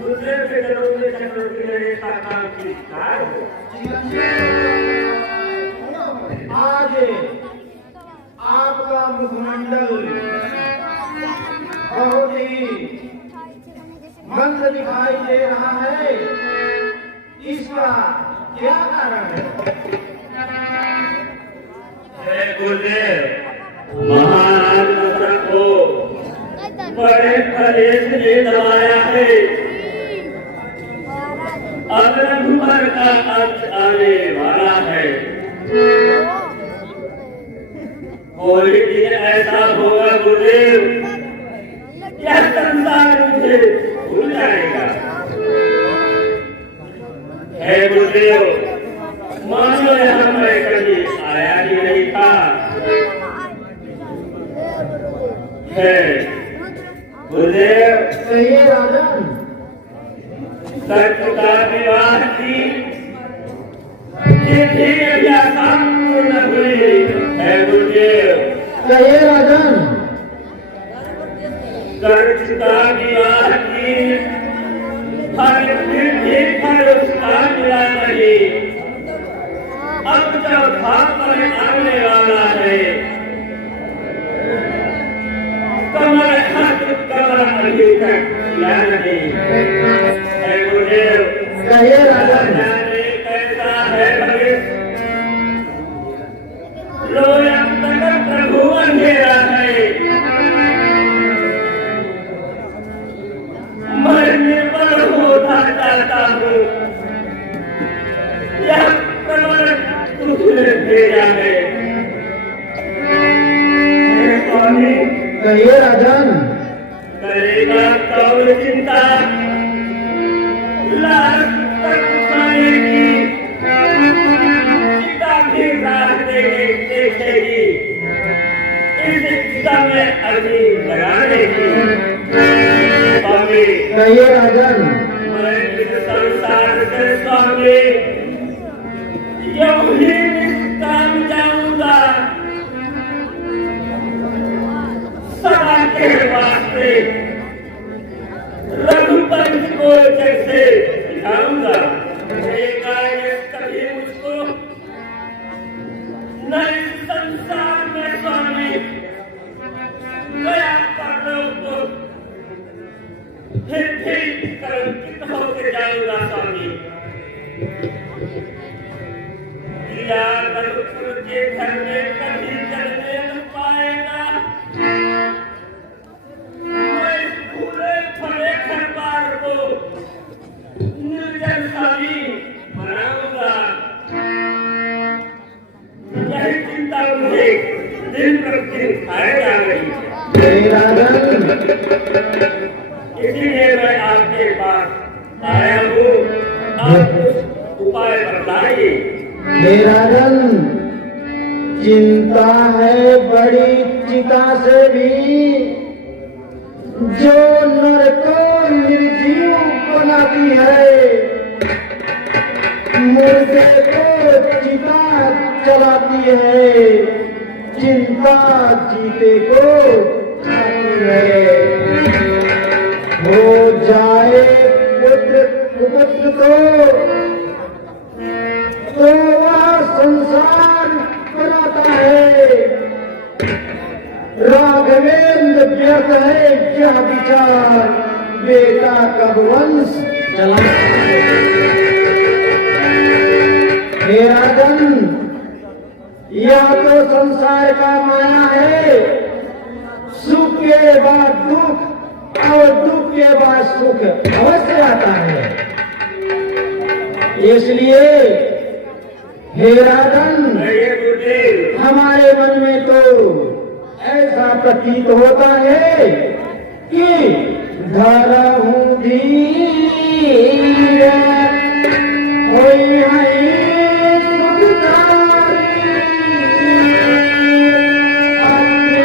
दूसरे के जन्म में चक्रवर्ती रहे साकार की कार हो। आज आपका मुखमंडल बहुत ही मंद दिखाई दे रहा है, इसका क्या कारण है? गुरुदेव, महाराज दशरथ को बड़े कलेश ने दबाया है। अब रघुवर का अंत आने वाला है। कोई दिन ऐसा होगा गुरुदेव, यह संसार मुझे भूल जाएगा। हे गुरुदेव, मानो यहाँ मैं कभी आया ही नहीं था। है गुरुदेव, कहिए राजन। सत्य का विवाह की तिथि पूर्ण हुई है गुरुदेव। कहिए राजन। सत्य का विवाह की फल उसका मिला नहीं। अब जब भाग आने वाला है, कमर हाथ कमर अभी तक किया नहीं है गुरुदेव। कहिए राजन। कैसा है भविष्य, लोयम तक प्रभु अंधेरा है। मरने पर होता चाहता हूँ, यह कमर तुझे भेजा है। स्वामी, कहिए राजन। करेगा कौन चिंता लाख तक खाने की, चिता भी राह देखेगी इस चिता में अग्नि लगाने की। स्वामी, कहिए राजन। मैं इस संसार से स्वामी यूं ही निष्काम जाऊंगा। सदा के वास्ते रघुपंथ को जैसे दिखाऊंगा। कभी मुझको न इस संसार में स्वामी गया कर लो तो फिर भी कलंकित होकर जाऊंगा स्वामी। या रघुकुल के घर में कभी चलने न पाएगा। मैं पूरे फले घर बार को निर्जन स्वामी बनाऊंगा। यही चिंता मुझे दिन प्रतिदिन खाए जा रही है। इसीलिए मैं आपके पास आया हूँ। आप कुछ उपाय बताइए। हे राजन, चिंता है बड़ी चिता से भी, जो नर को निर्जीव बनाती है, मुर्दे को चिता चलाती है, चिंता जीते को खाती है। हो जाए पुत्र कुपुत्र तो वह संसार बनाता है। राघवेंद्र व्यर्थ है क्या विचार, बेटा कब वंश चलाता है। हे राजन, यह तो संसार का माया है। सुख के बाद दुख और दुख के बाद सुख अवश्य आता है। इसलिए हे राजन, हमारे मन में तो ऐसा प्रतीत होता है कि धरहूं धीर होई हई सुखदारी, अपने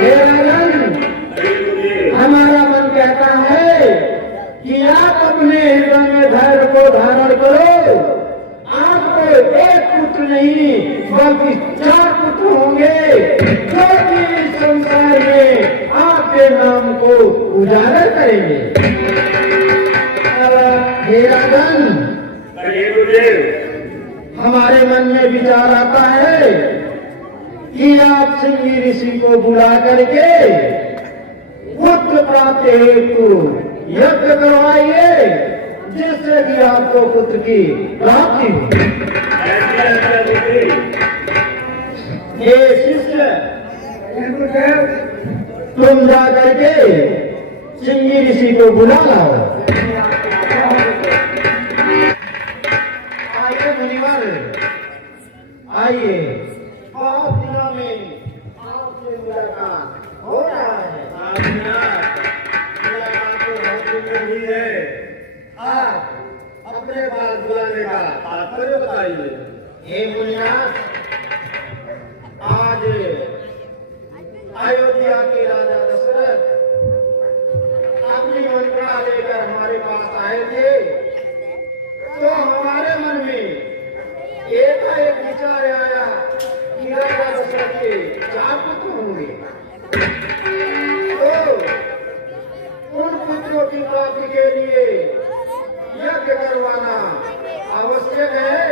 हे राजन, हमारा मन कहता है कि आप अपने हृदय में धैर्य को धारण करो। आपको एक पुत्र नहीं बल्कि 4 पुत्र होंगे। कि आप सिंह ऋषि को बुला करके पुत्र प्राप्ति हेतु यज्ञ करवाइए, जिससे कि आपको पुत्र की प्राप्ति हो। ये शिष्य तुम जा करके सिंह ऋषि को बुला लाओ। आइए मुनिवर, आइए, बहुत दिनों में आपसे मुलाकात हो रहा है। आप अपने पास बुलाने का तात्पर्य बताइए। हे मुनिनाथ, आज अयोध्या के राजा दशरथ अपनी मंत्रणा लेकर हमारे पास आए थे, तो हमारे मन में एक विचार आया कि राजा दशरथ के 4 पुत्र होंगे, तो उन पुत्रों की प्राप्ति के लिए यज्ञ करवाना आवश्यक है,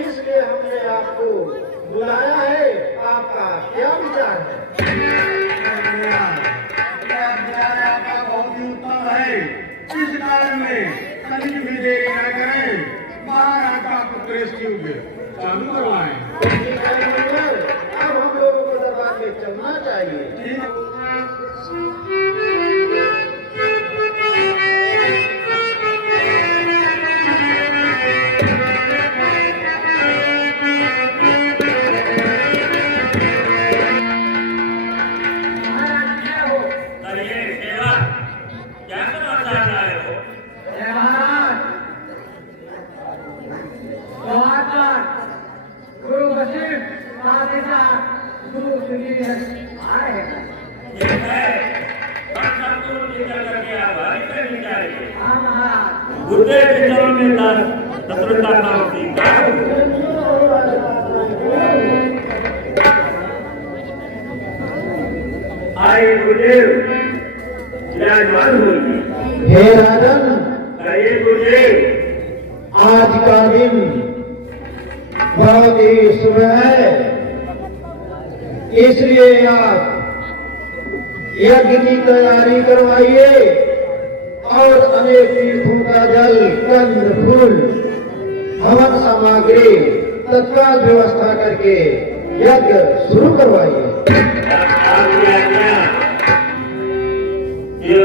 इसलिए हमने आपको बुलाया है। आपका क्या विचार है? आपका बहुत ही उत्तम है। इस कार्य में कभी भी देरी न करें, महाराज का पुत्र युग चालू करवाएं। अब हम लोगों को दरबार में चलना चाहिए। गुरुदेव के चरण में दशरथ का नाम थी। आए गुरुदेव, विराजमान होगी। हे राजन, आइए गुरुदेव, आज का दिन बहुत ही शुभ है, इसलिए आप यज्ञ की तैयारी करवाइए और अनेक तीर्थों का जल, कंद, फूल, हवन सामग्री तत्काल व्यवस्था करके यज्ञ शुरू करवाइए।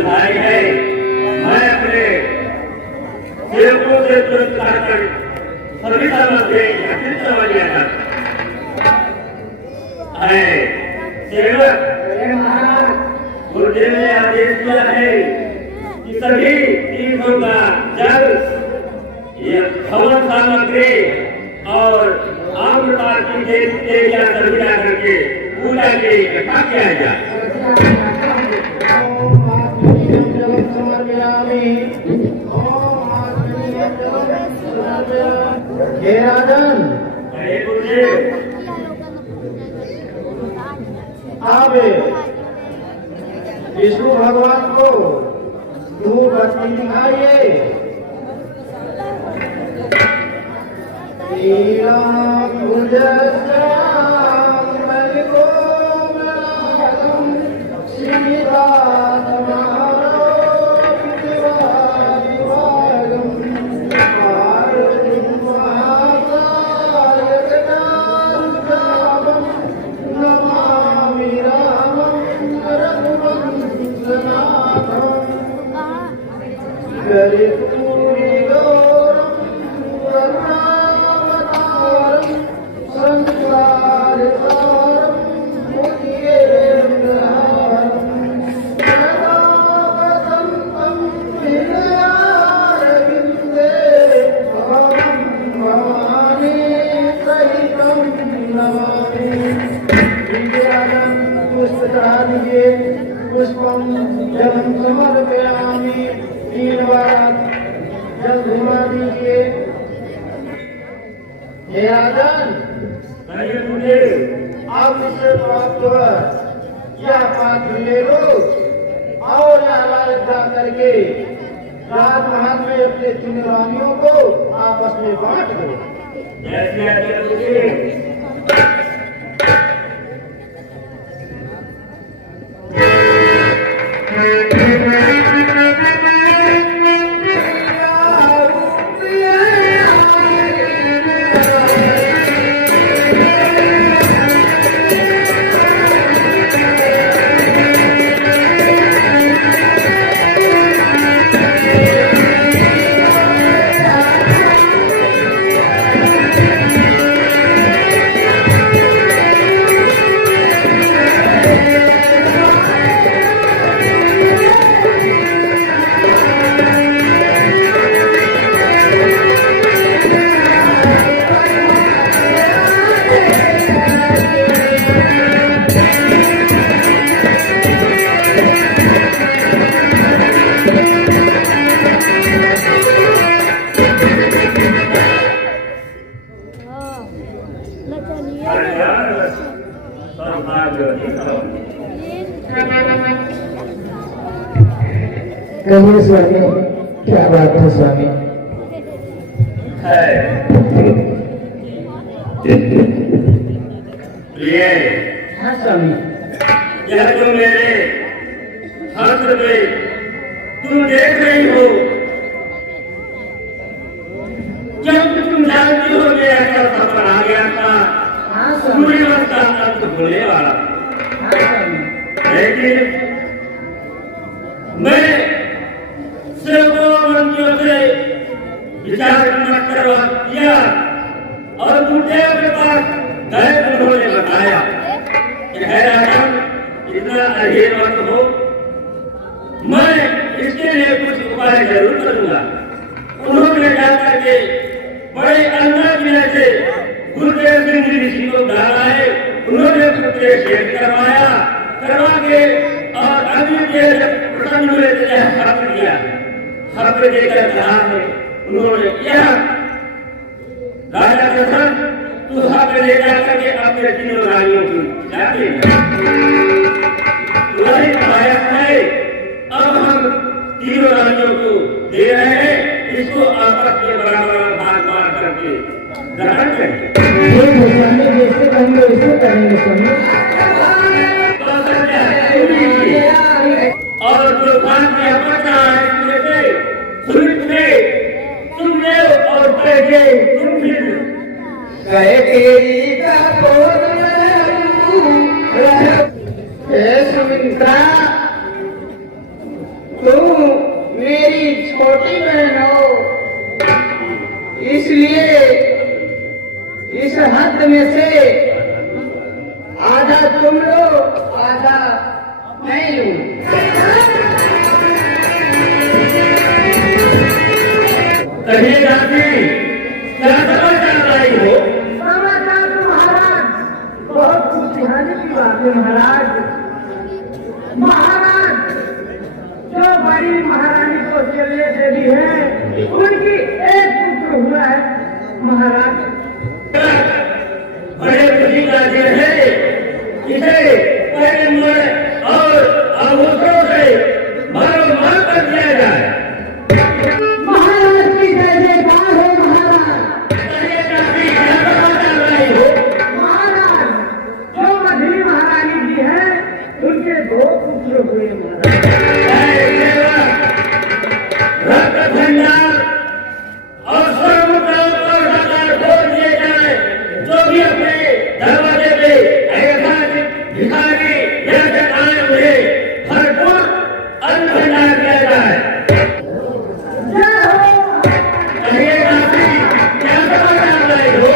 भाई है, मैं अपने सेवकों से तुरंत लाकर सभी तरह से सेवक गुरुदेव ने आदेश दिया है कि सभी तीर्थों का जल, हवन सामग्री और आम्रपाल की देवियां सर्विया करके पूजा के लिए इकट्ठा किया जाए। हे राजन, आप विष्णु भगवान को धूप बत्ती दिखाइए। पुष्पम जलम समर्पयामि, 3 बार जल घुमा दीजिए। हे राजन, अब इससे प्राप्त यह पात्र ले लो और यह लालसा करके राजमहल में अपने 3 रानियों को आपस में बांट दो। कहिए स्वामी, क्या बात है स्वामी? प्रिय, हाँ स्वामी। यह जो मेरे हाथ में तुम देख रही हो, जब तुम जानती हो कि ऐसा सफर आ गया था, हाँ स्वामी। सूर्य का अंत होने वाला, हाँ स्वामी। लेकिन मैं सैकड़ों मंत्रियों से विचार विमर्श करवा किया और मुझे के पास गए, उन्होंने बताया कि है राजा, इतना अधीर मत हो, मैं इसके लिए कुछ उपाय जरूर करूंगा। उन्होंने जाकर के बड़े अंदाज से गुरुदेव सिंह जी ऋषि को बुलाया है, उन्होंने मुझे शेष करवा के और अभी के प्रसंग में हक दिया, हक देकर कहा है उन्होंने किया, राजा प्रसन्न तू हक ले जाकर के अपने तीनों रानियों को जाके वही सहायक है, अब हम तीनों रानियों को दे रहे हैं, इसको आपस के बराबर भाग बांट करके ग्रहण करें। स्वामी जैसे कहेंगे वैसे करेंगे स्वामी। और जो बात में अपना है तुमने और पैसे तुम फिर कहे तेरी का सुमित्रा, तुम मेरी छोटी बहन हो, इसलिए इस हद में से आधा तुम लो, आधा मैं लूं। कहिए जाती क्या समाचार लाई हो? समाचार तो महाराज बहुत खुशहाली की बात है महाराज। महाराज जो बड़ी महारानी को चलिए देवी है, उनकी एक पुत्र हुआ है महाराज। बड़े खुशी का दिन है, इसे पैगंबर और आभूषणों से मार कर दिया जाए। महाराज की जय जयकार है महाराज। कहिए जाती क्या समाचार लाई हो? महाराज जो मधुरी महारानी जी है, उनके दो पुत्र हुए महाराज। रक्त भंडार और सर्वमुद्रा और भंडार खोल दिए जाए, जो भी अपने दरवाजे पे ऐसा भिखारी या आए हुए भरपूर अन्न भंडार किया जाए। कहिए जाती क्या समाचार लाई हो?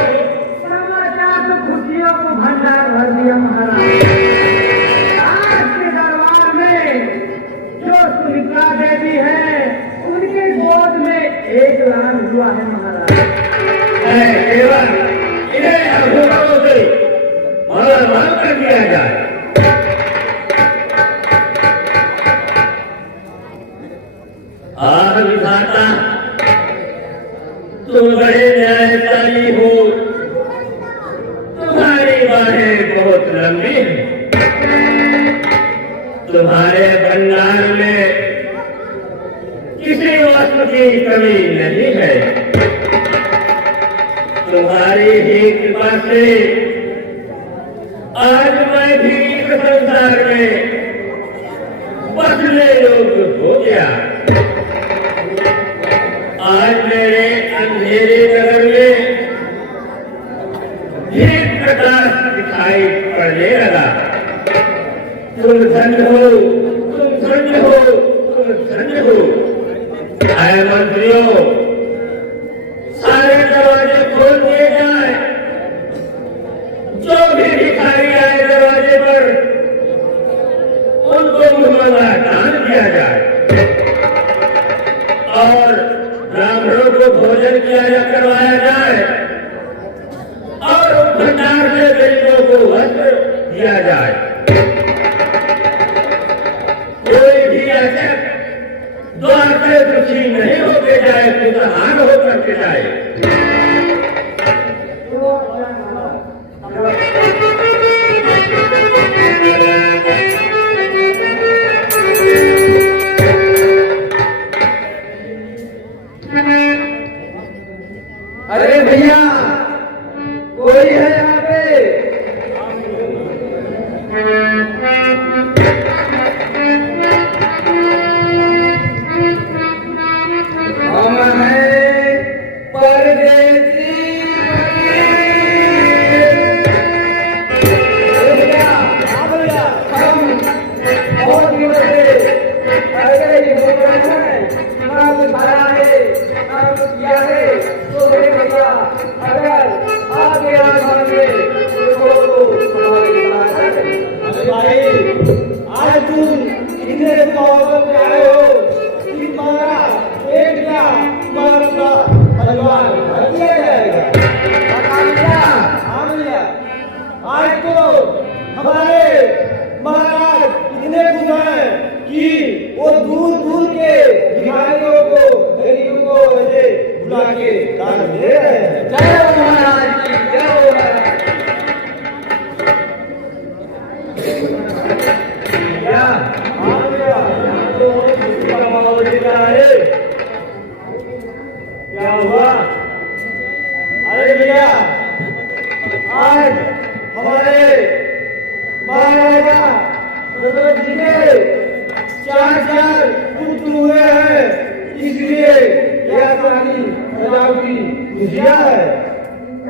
समाचार तो खुशियों को भंडार भर दिया महाराज। आज के दरबार में जो सुमित्रा देवी है, उनके गोद में एक लाल हुआ है महाराज। केवल इन्हें आभूषणों से मालामाल कर दिया जाए। विधाता तुम बड़े न्यायशाली हो, तुम्हारी बाहें बहुत लंबी हैं, तुम्हारे भंडार में किसी वस्तु की कमी नहीं है, तुम्हारी ही कृपा से आज मैं भी इस संसार में बसने योग्य हो गया। आज मेरे अंधेरे नगर में एक प्रकाश दिखाई पड़ने लगा। तुम धन्य हो, तुम धन्य हो, तुम धन्य हो। आए मंत्रियों, सारे दरवाजे खोल दिए जाए, जो भी भिखारी आए दरवाजे पर उनको मुहम्मदा दान दिया जाए और ब्राह्मणों को भोजन करवाया जाए और भंडार से गरीबों को वस्त्र दिया जाए। कोई भी बहुत दिनों से अगर ये बोल रहे हैं ना कुछ भरा है ना कुछ किया है तो मेरे भैया अगर आपके यहाँ मांगे तो हमारे साथ है। अरे भाई आज तुम इतने दुआओं में आए हो कि तुम्हारा एक क्या तुम्हारा परिवार भर दिया जाएगा। हाँ भैया आज तो हमारे महाराज इतने खुश हैं कि वो दूर दूर के भिखारियों को गरीबों को ऐसे बुला के दान दे रहे हैं। जय हो महाराज की जय हो महाराज। हाँ भैया यहाँ तो खुशी का माहौल दिख रहा है। क्या हुआ? अरे भैया आज हमारे महाराजा दशरथ जी के 4 पुत्र हुए हैं, इसलिए यह सारी सजावटी खुशियां है।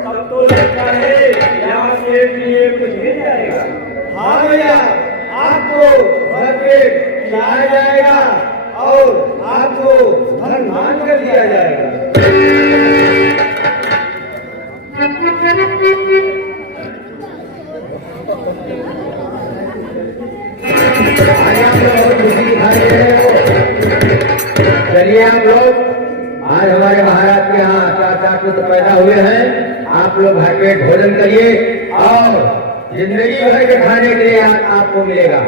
अब तो लगता है यहाँ से लिए कुछ मिल जाएगा। हाँ भैया आपको भर पेट खिलाया जाएगा और आपको धन धान कर दिया जाएगा। चलिए आप लोग आज हमारे महाराज के यहाँ 4 पुत्र पैदा हुए हैं। आप लोग भर पेट भोजन करिए और जिंदगी भर के खाने के लिए आपको मिलेगा।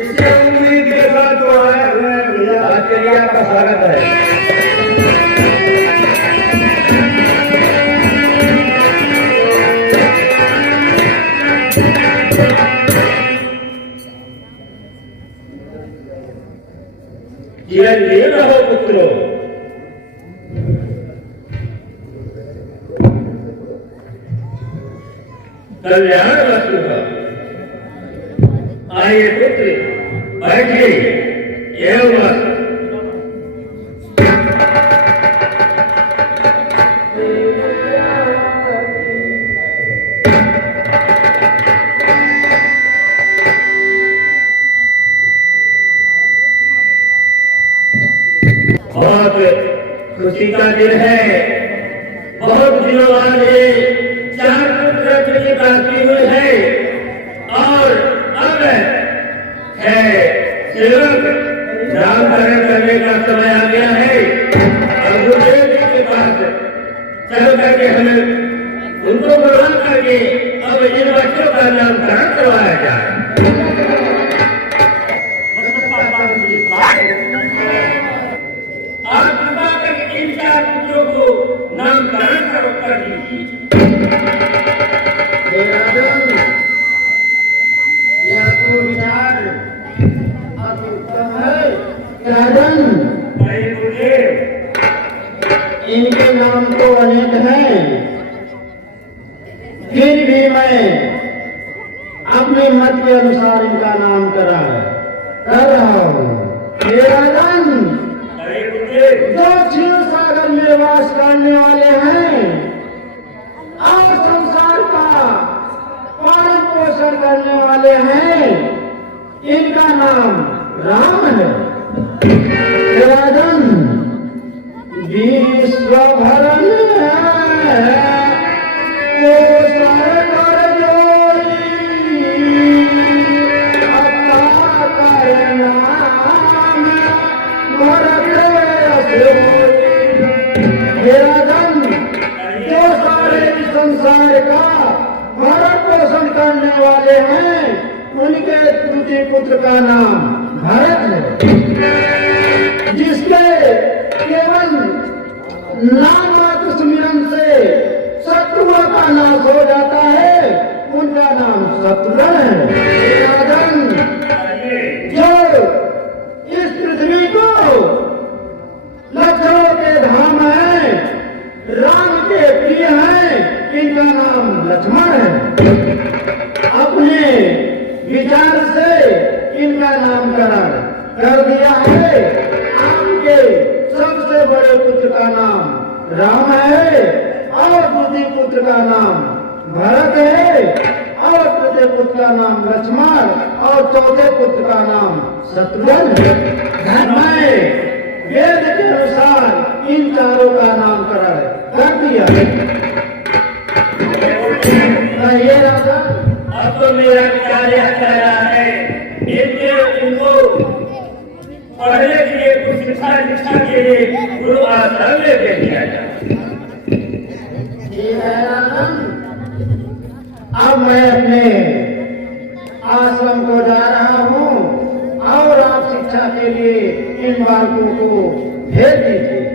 इससे उम्मीद के साथ जो आया हुआ है चलिए आपका स्वागत है। चिरंजीव रहो पुत्रों। कल्याण वस्तु का आइए पुत्र बैठिए एवं बहुत खुशी का दिन है। बहुत दिनों बाद ये 4 पुत्र की प्राप्ति हुई है और अब है सेवक नामकरण करने का समय आ गया है। और गुरुदेव जी के पास चल करके हमें उनको बुला करके अब इन बच्चों का नामकरण करवाया जाए। आप कृपा करके इन 4 पुत्रों को नामकरण कर दीजिए। यह तो विचार अत्युत्तम है। राजन इनके नाम तो अनेक हैं, फिर भी मैं अपने मत के अनुसार इनका नाम कर रहा हूँ। राजन जो क्षीर सागर में वास करने वाले हैं और संसार का पालन पोषण करने वाले हैं, इनका नाम राम है। राजन विश्वभरन संसार का भरण पोषण करने वाले हैं, उनके त्रुटि पुत्र का नाम भरत है। जिसके केवल नाम मात्र सुमिरन से शत्रुओं का नाश हो जाता है, उनका नाम शत्रुघ्न है। राजन जो इस पृथ्वी को लक्ष्मणों के धाम है, राम के प्रिय हैं, इनका नाम लक्ष्मण है। अपने विचार से इनका नामकरण कर दिया है। आपके सबसे बड़े पुत्र का नाम राम है और दूसरे पुत्र का नाम भरत है। और तृतीय पुत्र का नाम लक्ष्मण और चौथे पुत्र का नाम शत्रुघ्न। मैं वेद के अनुसार इन चारों का नामकरण कर दिया। ये राजन, अब तो मेरा विचार यह कह रहा है इनको पढ़ने के लिए कुछ शिक्षा के लिए गुरु आश्रम में भेज दिया जाए। अब मैं अपने आश्रम को जा रहा हूँ और आप शिक्षा के लिए इन बालकों को भेज दीजिए।